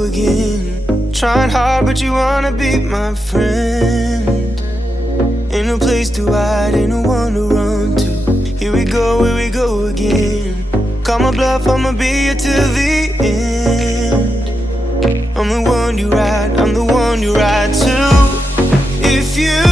go again. Trying hard but you wanna be my friend. Ain't no place to hide, ain't no one to run to. Here we go again. Call my bluff, I'ma be here till the end. I'm the one you ride, I'm the one you ride to. If you